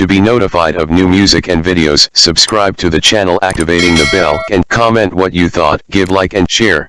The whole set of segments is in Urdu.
To be notified of new music and videos, subscribe to the channel activating the bell and comment what you thought, give like and share.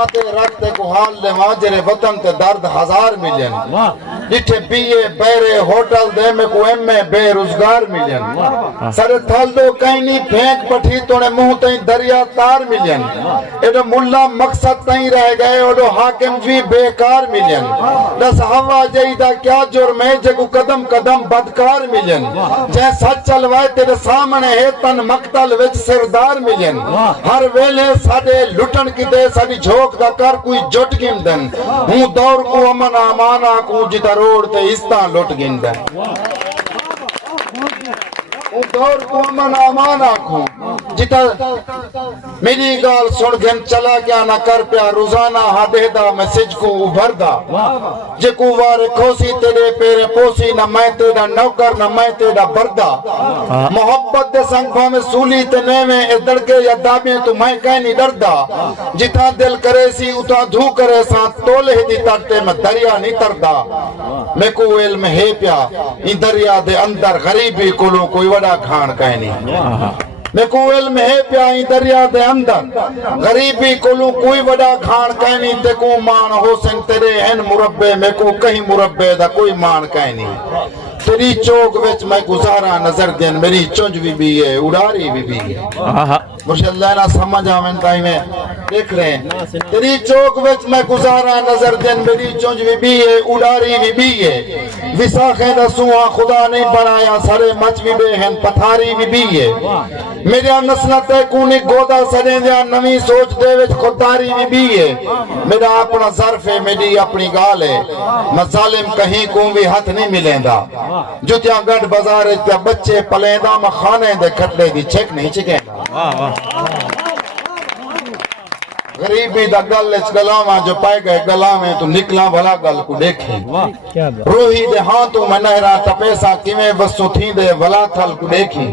یہاں تے رکھتے کو حال لے واجرے وطن تے درد ہزار ملین جٹھے بیئے بیرے ہوٹل دے میں کو ایم بے روزگار ملین سر تھل دو کہیں نہیں پھینک پٹھی تونے منہ تہیں دریا تار ملین ایڈو ملا مقصد تہیں رہ گئے ایڈو حاکم بھی بیکار ملین دس ہوا جائیدہ کیا جرمے جگو قدم قدم بدکار ملین جہاں سچ چلوائے تیرے سامنے ہے تن مقتل وچ سردار ملین ہر ویلے ساڑے لٹن کی دے ساڑی جھوک دا کر کوئی جٹ گن دن ہوں دور کو امن آمانا کو جتا روڑ تے استان لٹ گن دن ہوں دور کو امن آمانا کو جتا میری گال سن گھن چلا گیا نہ کر پیا روزانہ ہاڈے دا میسج کو ابھر دا جے کو وارے کھوسی تیرے پیرے پوسی نہ میں تیرا نوکر نہ میں تیرا بردا محبت دے سنگ میں سولی تے نیویں ادڑکے یا دابیں تو میں کہیں نہیں ڈردا جتا دل کرے سی اتا دھو کرے سان تولے دی ترتے میں دریا نہیں تردا میں کو علم ہے پیا ان دریا دے اندر غریبی کولوں کوئی وڑا کھان کہیں نہیں میں کو علم ہے پیائی دریا دے اندر غریبی کولوں کوئی وڈا کھان کہنی تے کو مان حسن تیرے ہیں مربے میں کو کہیں مربے دا کوئی مان کہنی تیری چوک وچ میں گزارا نظر دین میری چونج بھی ہے اڑاری بھی ہے مجھے اللہ نہ سمجھ آمین تائی میں دیکھ رہے ہیں تیری چوک وچ میں گزارا نظر دین میری چونج بھی ہے اڑاری بھی ہے وساخیں دا سوہاں خدا نہیں بنایا سارے مچ بھی ہیں پتھاری بھی ہے میرے نسلت کونی گودا سڑیں دیا نوی سوچ دے وچ خودداری بھی ہے میرا اپنا ظرف ہے میری اپنی گال ہے مظالم کہیں کون بھی ہاتھ نہیں ملیں دا جو تیاں گھٹ بازار تیاں بچے پلیں دا میں خانے دے کھٹلے دی چھک نہیں چھکیں دا غریبی دا گل اس گلاما جو پائے گئے گلامیں تو نکلا بھلا گل کو دیکھیں روحی دے ہاں تو میں نہرا تپیسا کیویں بسو تھی دے بھلا تھل کو دیکھیں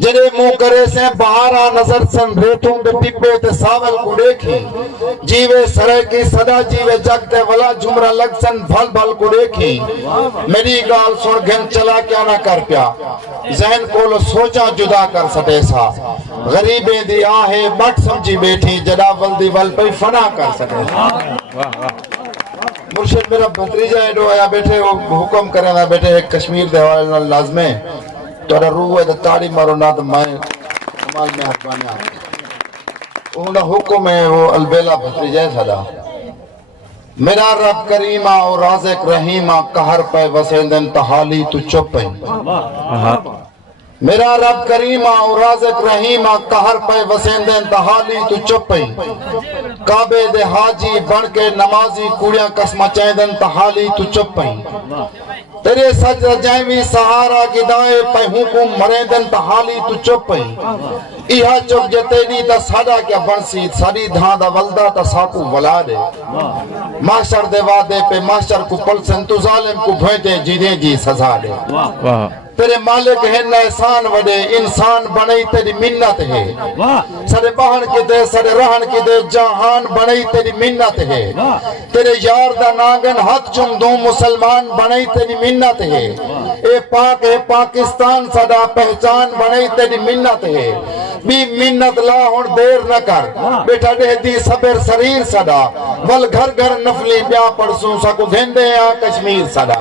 جنہیں منہ کرے سے بہارا نظر سن ریتوں دے پپے تے ساول کو دیکھی جیوے سرے کی صدا جیوے جگ تے ولا جمرہ لگ سن بھل بھل کو دیکھی میری گال سن گھن چلا کیا نہ کر پیا ذہن کو لو سوچا جدا کر سٹے سا غریبیں دی آہے بٹ سمجھی بیٹھی جدا ولدی ول پہ فنا کر سٹے سا مرشد میرا بھتریجہ ایڈو آیا بیٹھے حکم کرے نا بیٹھے ایک کشمیر دے حوالے لازمے تورا روح ہے تاڑی مارو نہ تو میں کمال میں حق بانے انہوں نے حکم ہے وہ البیلہ بھتریجہ صدا میرا رب کریمہ اور رازق رحیمہ قہر پہ وسیندن تحالی تو چپیں میرا رب کریمہ اور رازق رحیمہ قہر پہ وسیندن تحالی تو چپیں کعبے دے حاجی بن کے نمازی کوڑیاں قسمہ چیندن تحالی تو چپیں تیرے سج رجائیں بھی سہارا گدائے پہ حکم مریندن تحالی تو چپیں ایہا چک جتینی تا ساڑا کیا بنسی ساری دھان دا ولدہ تا ساکو ولا دے معاشر دے وعدے پہ معاشر کو پلسن تو ظالم کو بھیٹے جیدیں جی سزا دے تیرے مالک ہے احسان وڈے انسان بنائی تیری منت ہے سارے بہن کی دے سارے رہن کی دے جہان بنائی تیری منت ہے تیرے یار دا ناگن ہاتھ چم دوں مسلمان بنائی تیری منت ہے اے پاک ہے پاکستان صدا پہچان بنائی تیری منت ہے بھی منت لا ہون دیر نہ کر بیٹھا دے دی صبر سریر صدا ول گھر گھر نفلی بیا پرسوں سکو دھندے یا کشمیر صدا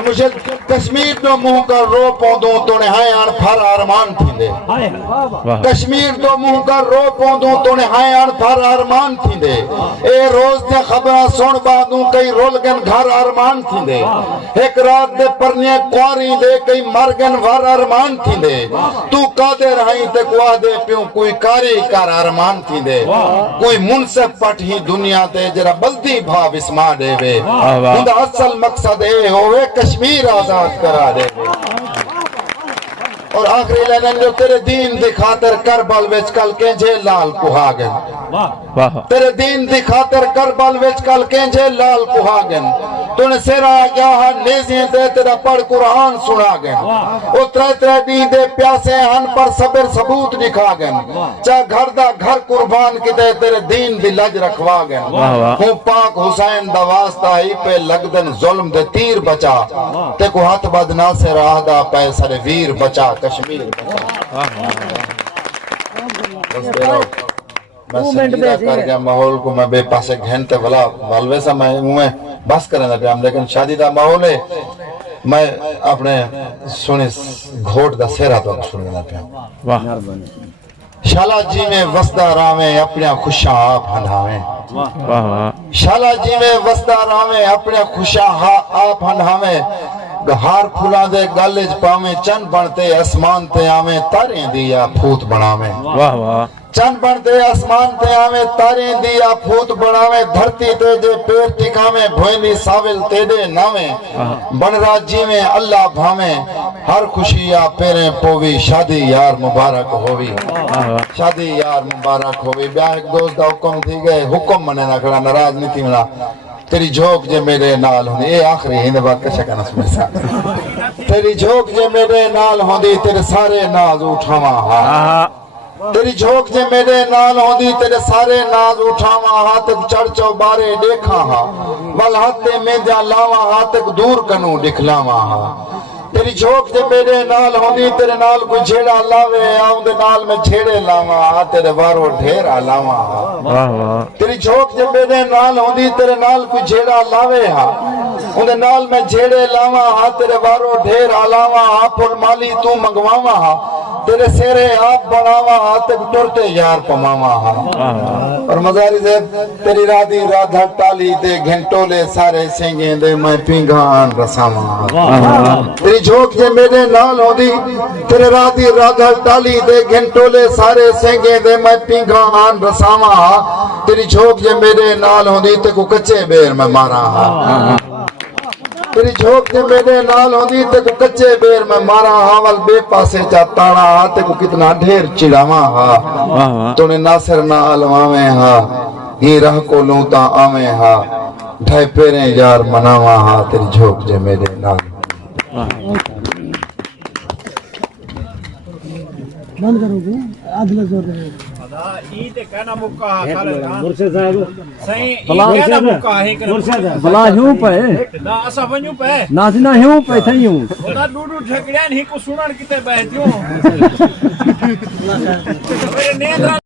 مجھے کشمیر تو منہ کر رو پوندوں تو نہائے آن پھر آرمان تھی دے کشمیر تو منہ کر رو پوندوں تو نہائے آن پھر آرمان تھی دے اے روز دے خبرہ سون بادوں کئی رولگن گھر آرمان تھی دے ایک رات دے پرنیے کواری دے کئی مرگن ور آرمان تھی دے تو کا دے رہائی تے کوہ دے پیوں کوئی کاری کار آرمان تھی دے کوئی منصف پٹ ہی دنیا تے جرا بلدی بھا بسما دے وے ہندہ اصل مقصد ہے ہوئے کشمیر آزاد کرا دے اور آخری لینن جو تیرے دین دی خاطر کربل وچ کل کینجے لال کوہاگن تیرے دین دی خاطر کربل وچ کل کینجے لال کوہاگن تو نے سیرا گیا ہاں نیزیں دے تیرا پڑھ قرآن سنا گن او ترے ترے دین دے پیاسے ہن پر صبر ثبوت دکھا گن چاہ گھر دا گھر قربان کی دے تیرے دین دی لج رکھوا گن ہوں پاک حسین دا واسطہ ہی پہ لگدن ظلم دے تیر بچا تے کو ہاتھ بدنا سے راہ دا پہ سر ویر بچا کشمیر بچا میں سنجیدہ کر گیا ماحول کو میں بے پاسے گھنٹے بلا والوے سا میں بس کرنا پہ لیکن شادی دا ماحول ہے میں اپنے سنے گھوٹ دا سیرہ تو سننا پہ شالا جی میں وسدہ راویں اپنے خوشاں آپ ہنڈاویں شالا جی میں وسدہ راویں اپنے خوشاں آپ ہنڈاویں ہار پھولاں دے گالج پاویں چند بنتے اسمان تے آویں تاریں دیا پھوت بناویں چند بنتے اسمان تے آویں تاریں دیا پھوت بناویں دھرتی تے دے پیر ٹکاویں بھوئنی ساول تے دے ناویں بنرا جیویں اللہ بھاویں ہر خوشی آ پیریں پووی شادی یار مبارک ہووی شادی یار مبارک ہووی بیاہ ایک دوست دا حکم تھی گئے حکم منے نہ کھڑا ناراض نہیں تھی ملا تیری جھوک جے میرے نال ہوندی اے آخری ہند بات کشا کا نسمے سا تیری جھوک جے میرے نال ہوندی تیرے سارے ناز اٹھاواں ہاں تیری جھوک جے میرے نال ہوندی تیرے سارے ناز اٹھاواں ہاں تک چڑھ چوبارے دیکھاں ہاں ول ہاتھے میں جا لاواں ہاں تک دور کنوں دکھلاواں ہاں تیری جھوک جے میرے نال ہوندی تیرے نال کوئی جھیڑا لاوے آؤں دے نال میں جھیڑے لاواں ہاں تیرے وارو ڈھیرا لاواں ہاں تیری جھوک جے میرے نال ہوندی تیرے نال کوئی جھیڑا لاوے ہاں ان دے نال میں جھیڑے لاواں ہاں تیرے وارو ڈھیرا لاواں ہاں پھل مالی تو منگواواں ہاں تیرے سیرے آپ بڑھاواں ہاں تک ٹرتے یار پماواں ہاں اور مزاری سے تیری رادی رادھا ٹالی دے گھنٹولے سارے سنگیں دے میں پینگان رساواں تیری جھوک جے میرے نال ہوندی تیرے رادی رادھا ٹالی دے گھنٹولے سارے سنگیں دے میں پینگان رساواں تیری جھوک جے میرے نال ہوندی تے کو کچے بیر میں مارا ہاں تیری جھوک جے میرے نال ہوندی تے کو کچے بیر میں مارا حاول بے پاسے چا تانا تے کو کتنا ڈھیر چڑاواں ہاں تو نے ناصر نہ علواویں ہاں ہی رہ کو لوں تا آویں ہاں ڈھائی پیریں یار مناواں ہاں تیری جھوک جے میرے نال بند کرو گے عادل زور مرشد صاحب بلا ہوں پہ نا اسا ونیو پہ ناسنا ہوں پہ تھیوں خدا ڈوڈو ٹھکڑیاں ہی کو سنن کتے بیٹھیوں میرے نیندرا